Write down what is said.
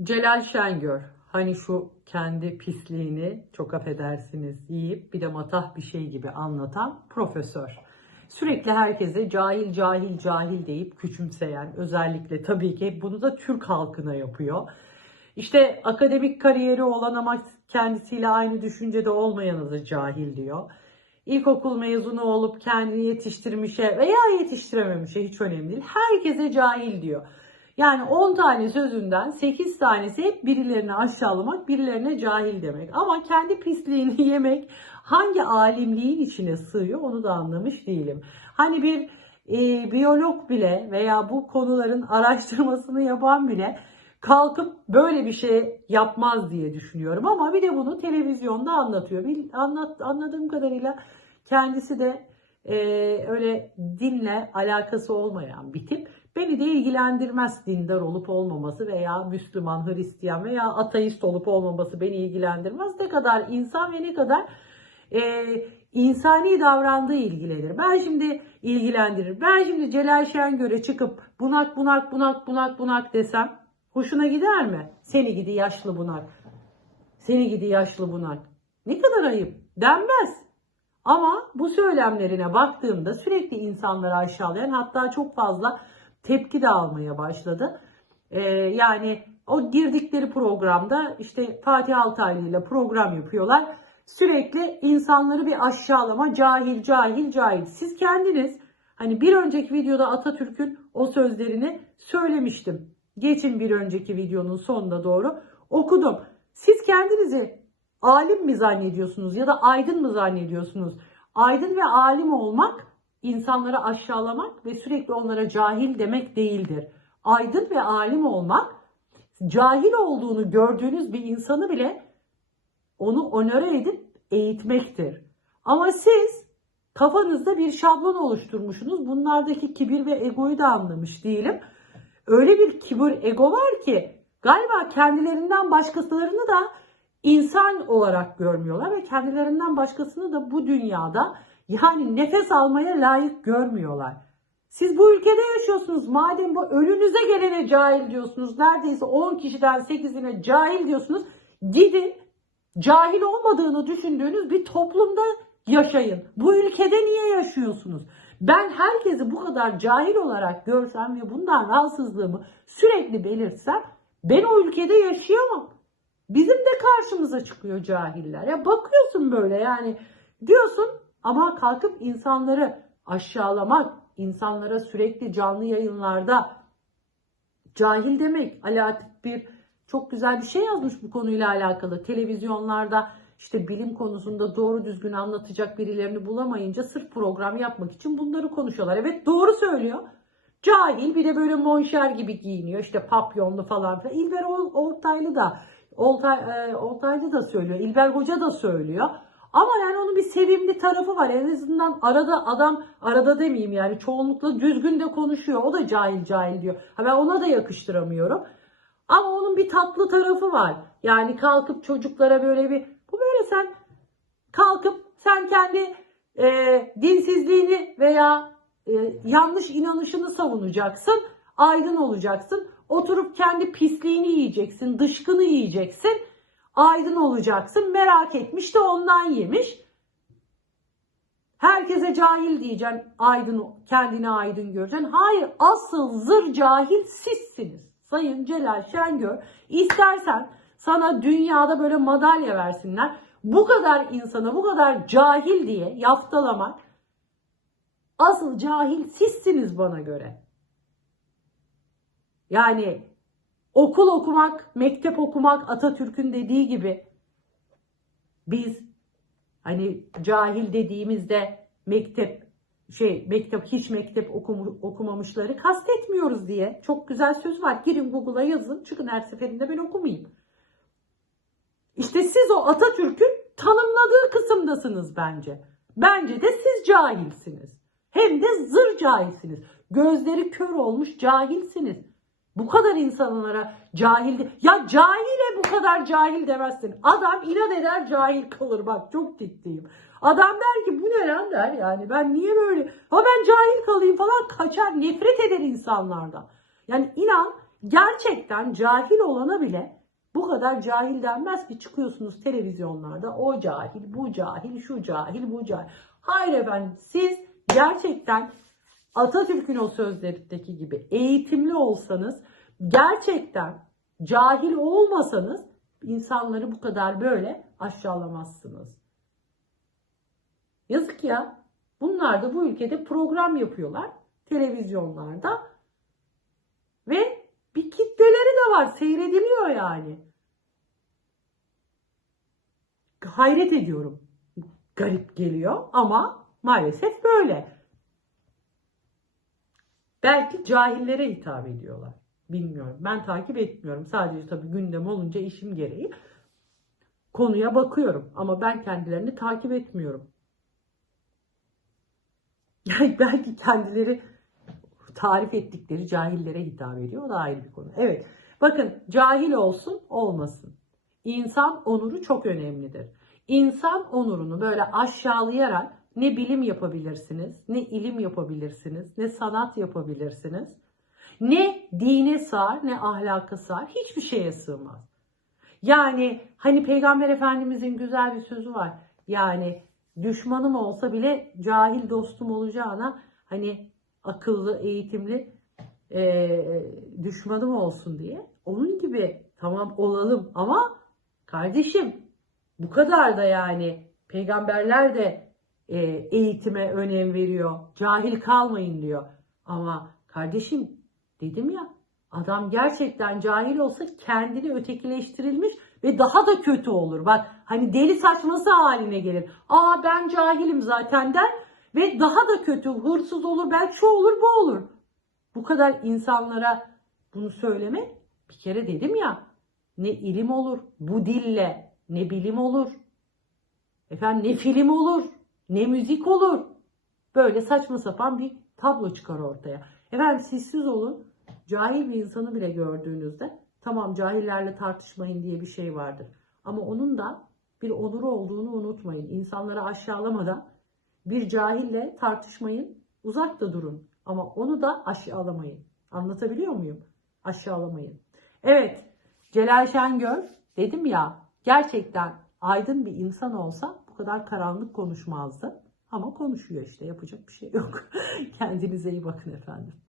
Celal Şengör hani şu kendi pisliğini çok affedersiniz yiyip bir de matah bir şey gibi anlatan profesör. Sürekli herkese cahil cahil cahil deyip küçümseyen özellikle tabii ki bunu da Türk halkına yapıyor. İşte akademik kariyeri olan ama kendisiyle aynı düşüncede olmayanı da cahil diyor. İlkokul mezunu olup kendini yetiştirmişe veya yetiştirememişe hiç önemli değil. Herkese cahil diyor. Yani 10 tane sözünden 8 tanesi hep birilerini aşağılamak, birilerine cahil demek. Ama kendi pisliğini yemek hangi alimliğin içine sığıyor onu da anlamış değilim. Hani bir e, biyolog bile veya bu konuların araştırmasını yapan bile kalkıp böyle bir şey yapmaz diye düşünüyorum. Ama bir de bunu televizyonda anlatıyor. Bir, anlat, anladığım kadarıyla kendisi de e, öyle dinle alakası olmayan bir tip. Beni de ilgilendirmez dindar olup olmaması veya Müslüman, Hristiyan veya ateist olup olmaması beni ilgilendirmez. Ne kadar insan ve ne kadar e, insani davrandığı ilgilenir. Ben şimdi ilgilendirir. Ben şimdi Celal Şengör'e çıkıp bunak bunak bunak bunak bunak desem hoşuna gider mi? Seni gidi yaşlı bunak. Seni gidi yaşlı bunak. Ne kadar ayıp. Denmez. Ama bu söylemlerine baktığımda sürekli insanları aşağılayan hatta çok fazla tepki de almaya başladı. Ee, yani o girdikleri programda işte Fatih Altaylı ile program yapıyorlar. Sürekli insanları bir aşağılama, cahil, cahil, cahil. Siz kendiniz hani bir önceki videoda Atatürk'ün o sözlerini söylemiştim. Geçin bir önceki videonun sonuna doğru okudum. Siz kendinizi alim mi zannediyorsunuz ya da aydın mı zannediyorsunuz? Aydın ve alim olmak insanları aşağılamak ve sürekli onlara cahil demek değildir. Aydın ve alim olmak cahil olduğunu gördüğünüz bir insanı bile onu onore edip eğitmektir. Ama siz kafanızda bir şablon oluşturmuşsunuz. Bunlardaki kibir ve egoyu da anlamış değilim. Öyle bir kibir ego var ki galiba kendilerinden başkalarını da insan olarak görmüyorlar ve kendilerinden başkasını da bu dünyada yani nefes almaya layık görmüyorlar. Siz bu ülkede yaşıyorsunuz. Madem bu önünüze gelene cahil diyorsunuz. Neredeyse 10 kişiden 8'ine cahil diyorsunuz. Gidin cahil olmadığını düşündüğünüz bir toplumda yaşayın. Bu ülkede niye yaşıyorsunuz? Ben herkesi bu kadar cahil olarak görsem ve bundan rahatsızlığımı sürekli belirtsem ben o ülkede yaşayamam. Bizim de karşımıza çıkıyor cahiller. Ya bakıyorsun böyle yani diyorsun ama kalkıp insanları aşağılamak, insanlara sürekli canlı yayınlarda cahil demek. Alaatif bir çok güzel bir şey yazmış bu konuyla alakalı. Televizyonlarda işte bilim konusunda doğru düzgün anlatacak birilerini bulamayınca sırf program yapmak için bunları konuşuyorlar. Evet doğru söylüyor. Cahil bir de böyle monşer gibi giyiniyor. İşte papyonlu falan filan. İlber Ortaylı da Oltay, e, Oltaylı da söylüyor. İlber Hoca da söylüyor. Ama yani onun bir sevimli tarafı var. En azından arada adam arada demeyeyim yani çoğunlukla düzgün de konuşuyor. O da cahil cahil diyor. Ha ben ona da yakıştıramıyorum. Ama onun bir tatlı tarafı var. Yani kalkıp çocuklara böyle bir bu böyle sen kalkıp sen kendi e, dinsizliğini veya e, yanlış inanışını savunacaksın. Aydın olacaksın. Oturup kendi pisliğini yiyeceksin, dışkını yiyeceksin aydın olacaksın. Merak etmiş de ondan yemiş. Herkese cahil diyeceksin. Aydın, kendini aydın göreceksin. Hayır asıl zır cahil sizsiniz. Sayın Celal Şengör istersen sana dünyada böyle madalya versinler. Bu kadar insana bu kadar cahil diye yaftalamak asıl cahil sizsiniz bana göre. Yani Okul okumak, mektep okumak Atatürk'ün dediği gibi biz hani cahil dediğimizde mektep şey mektep hiç mektep okum, okumamışları kastetmiyoruz diye çok güzel söz var. Girin Google'a yazın çıkın her seferinde ben okumayayım. İşte siz o Atatürk'ün tanımladığı kısımdasınız bence. Bence de siz cahilsiniz. Hem de zır cahilsiniz. Gözleri kör olmuş cahilsiniz. Bu kadar insanlara cahil de... Ya cahile bu kadar cahil demezsin. Adam inat eder cahil kalır bak çok ciddiyim. Adam der ki bu ne lan der yani ben niye böyle ha ben cahil kalayım falan kaçar nefret eder insanlardan. Yani inan gerçekten cahil olana bile bu kadar cahil denmez ki çıkıyorsunuz televizyonlarda o cahil, bu cahil, şu cahil, bu cahil. Hayır efendim siz gerçekten Atatürk'ün o sözlerindeki gibi eğitimli olsanız gerçekten cahil olmasanız insanları bu kadar böyle aşağılamazsınız. Yazık ya. Bunlar da bu ülkede program yapıyorlar televizyonlarda ve bir kitleleri de var. Seyrediliyor yani. Hayret ediyorum. Garip geliyor ama maalesef böyle. Belki cahillere hitap ediyorlar. Bilmiyorum. Ben takip etmiyorum. Sadece tabii gündem olunca işim gereği konuya bakıyorum. Ama ben kendilerini takip etmiyorum. Yani belki kendileri tarif ettikleri cahillere hitap ediyor. O da ayrı bir konu. Evet. Bakın cahil olsun olmasın. İnsan onuru çok önemlidir. İnsan onurunu böyle aşağılayarak ne bilim yapabilirsiniz, ne ilim yapabilirsiniz, ne sanat yapabilirsiniz. Ne dine sığar, ne ahlaka sığar, hiçbir şeye sığmaz. Yani hani Peygamber Efendimizin güzel bir sözü var. Yani düşmanım olsa bile cahil dostum olacağına hani akıllı, eğitimli e, düşmanım olsun diye. Onun gibi tamam olalım ama kardeşim bu kadar da yani peygamberler de e, eğitime önem veriyor. Cahil kalmayın diyor. Ama kardeşim dedim ya adam gerçekten cahil olsa kendini ötekileştirilmiş ve daha da kötü olur. Bak hani deli saçması haline gelir. Aa ben cahilim zaten der ve daha da kötü hırsız olur belki şu olur bu olur. Bu kadar insanlara bunu söylemek bir kere dedim ya ne ilim olur bu dille ne bilim olur. Efendim ne film olur ne müzik olur. Böyle saçma sapan bir tablo çıkar ortaya. Efendim sessiz olun. Cahil bir insanı bile gördüğünüzde tamam cahillerle tartışmayın diye bir şey vardır. Ama onun da bir onuru olduğunu unutmayın. İnsanları aşağılamadan bir cahille tartışmayın. Uzak da durun. Ama onu da aşağılamayın. Anlatabiliyor muyum? Aşağılamayın. Evet. Celal Şengör dedim ya gerçekten aydın bir insan olsa bu kadar karanlık konuşmazdı. Ama konuşuyor işte yapacak bir şey yok. Kendinize iyi bakın efendim.